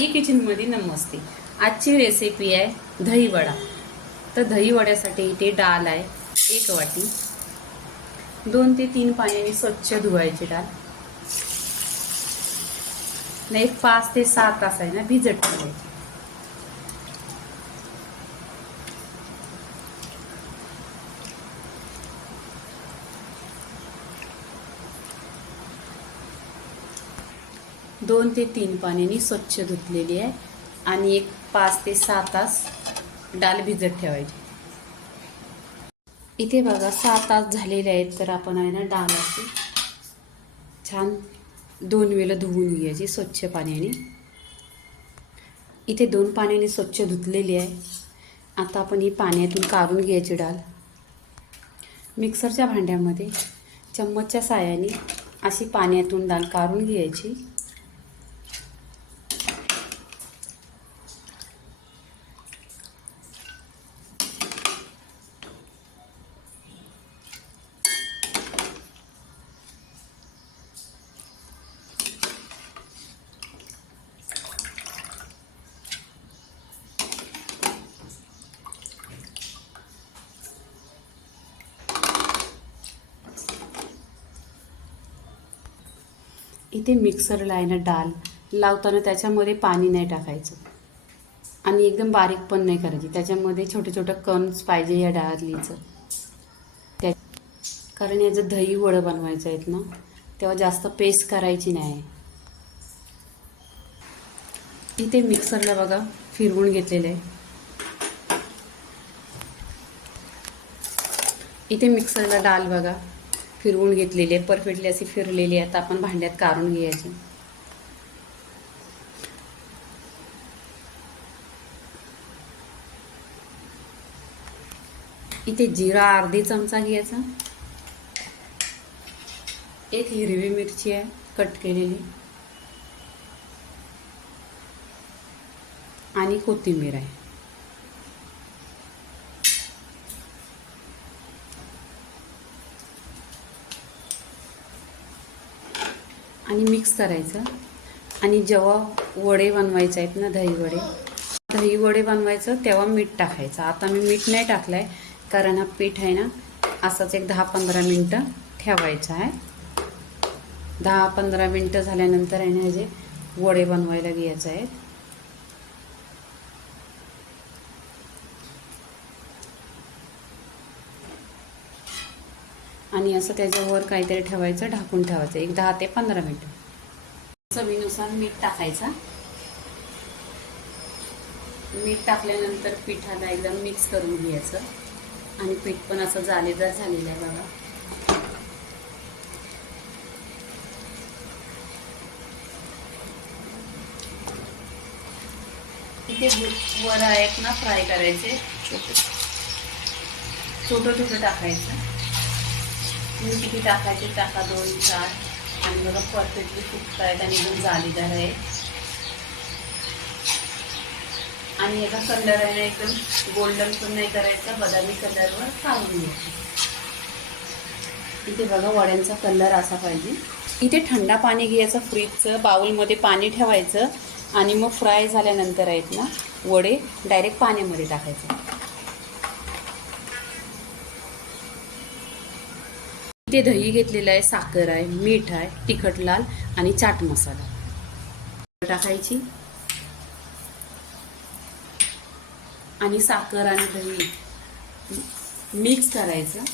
E किचनमध्ये नमस्ते. आजची recipe आहे दहीवडा तर दहीवड्यासाठी इथे डाळ आहे एक वाटी. दोन ते तीन पाण्याने स्वच्छ धुवायची डाळ. नाही पाच ते सहा तास आहे ना भिजत ठेवायची. दोन ते तीन पाण्याने स्वच्छ धुतलेली आहे आणि एक पाच ते सहा तास डाळ भिजत ठेवायची. इथे बघा सहा तास झालेले आहेत तर आपण आहे ना डाळ अशी छान दोन वेळा धुवून घ्यायची स्वच्छ पाण्याने. इथे दोन पाण्याने स्वच्छ धुतलेली आहे. आता आपण ही पाण्यातून काढून घ्यायची डाळ मिक्सरच्या भांड्यामध्ये चम्मचच्या साहाय्याने अशी पाण्यातून डाळ काढून घ्यायची. इथे मिक्सरला आहे ना डाळ लावताना त्याच्यामध्ये पाणी नाही टाकायचं. आणि एकदम बारीक पण नाही करायची. त्याच्यामध्ये छोटे छोटे कन्स पाहिजे या डाळलीचं त्या कारण याचं दही वडं बनवायचं आहेत ना तेव्हा जास्त पेस्ट करायची नाही. इथे मिक्सरला बघा फिरवून घेतलेलं आहे. इथे मिक्सरला डाळ बघा. फिरवून घेतलेली आहे परफेक्टली अशी फिरलेली आहे. आता आपण भांड्यात काढून घ्यायची. इथे जिरा अर्धी चमचा घ्यायचा. एक हिरवी मिरची आहे कट केलेली. आणि कोथिंबीर आहे. आणि मिक्स करायचं. आणि जेव्हा वडे बनवायचे आहेत ना दही वडे दही वडे बनवायचं तेव्हा मीठ टाकायचं. आता मी मीठ नाही टाकलं आहे कारण हा पीठ आहे ना असंच एक दहा पंधरा मिनटं ठेवायचं आहे. दहा पंधरा मिनटं झाल्यानंतर आहे ना जे वडे बनवायला घ्यायचं आहे आणि असं त्याच्यावर काहीतरी ठेवायचं ढाकून ठेवायचं. एक दहा ते पंधरा मिनटं. चवीनुसार मीठ टाकायचं. मीठ टाकल्यानंतर पिठाला एकदम मिक्स करून घ्यायचं. आणि पीठ पण असं जालेदार झालेलं आहे बघा. इथे वर आहेत ना फ्राय करायचे. छोटं छोटं टाकायचं. तुम्ही किती टाकायचे? टाका दोन चार. आणि बघा परफेक्टली फुटत आहेत आणि एकदम जालीदार आहे आणि याचा कलर आहे ना एकदम गोल्डन पण नाही करायचा बदामी कलरवर काढून घ्यायचं इथे बघा वड्यांचा कलर असा पाहिजे. इथे थंडा पाणी घ्यायचं फ्रीजचं बाउलमध्ये पाणी ठेवायचं. आणि मग फ्राय झाल्यानंतर आहेत ना वडे डायरेक्ट पाण्यामध्ये टाकायचे. ते दही घेतलेलं आहे साखर आहे मीठ आहे तिखट लाल आणि चाट मसाला. टाकायची. आणि साखर आणि दही मिक्स करायचं.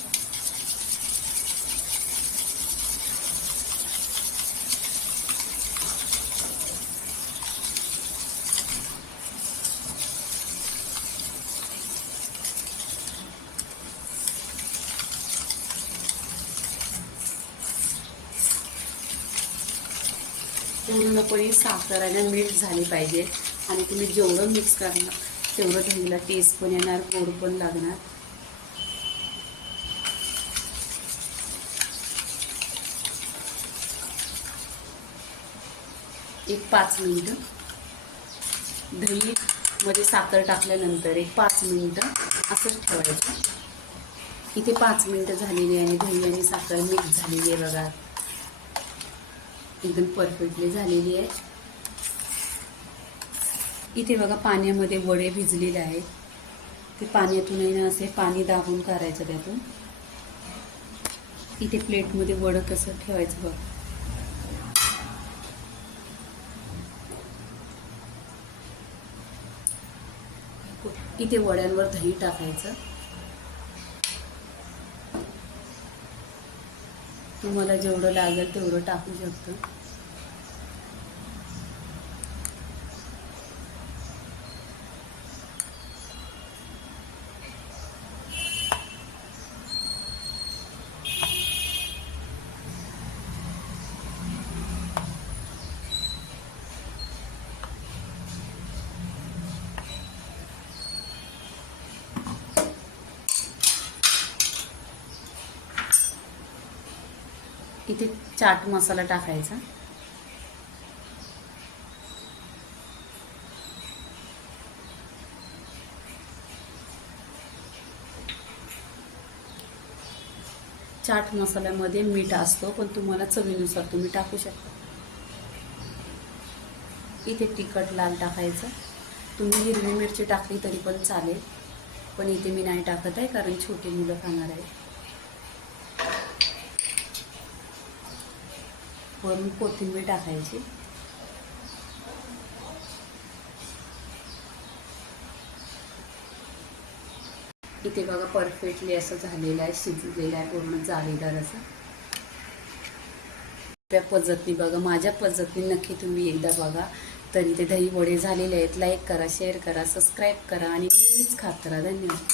पूर्णपणे साखर मिक्स मीठ झाली पाहिजे. आणि तुम्ही जेवढं मिक्स करणार तेवढं दहीला टेस्ट पण येणार गोड पण लागणार. एक पाच मिनिटं. दही मध्ये साखर टाकल्यानंतर एक पाच मिनिटं असंच ठेवायचं. इथे पाच मिनिटं झालेली आणि दही आणि साखर मिक्स झालेली आहे बघा. एकदम परफेक्टली झालेली आहे. इथे बघा पाण्यामध्ये वडे भिजलेले आहेत. ते पाण्यातूनही ना असे पाणी दाबून काढायचं त्यातून. इथे प्लेटमध्ये वडं कसं ठेवायचं बघ. इथे वड्यांवर दही टाकायचं. तुम्हाला जेवढं लागेल तेवढं टाकू शकतो. इथे चाट मसाला टाकायचा. चाट मसाल्यामध्ये मीठ असतो पण तुम्हाला चवीनुसार तुम्ही टाकू शकता. इथे तिखट लाल टाकायचं. तुम्ही हिरवी मिरची टाकली तरी पण चालेल पण इथे मी नाही टाकत आहे कारण छोटी मुलं खाणार आहे वरून कोथिंबीर टाकायची. इथे बघा परफेक्टली असं झालेलं आहे शिजलेलं आहे पूर्ण जाळीदार असं. त्या पद्धतीने बघा माझ्या पद्धतीने नक्की तुम्ही एकदा बघा. तरी ते दही वडे झालेले आहेत लाईक करा शेअर करा सबस्क्राईब करा आणि मीच खात करा धन्यवाद.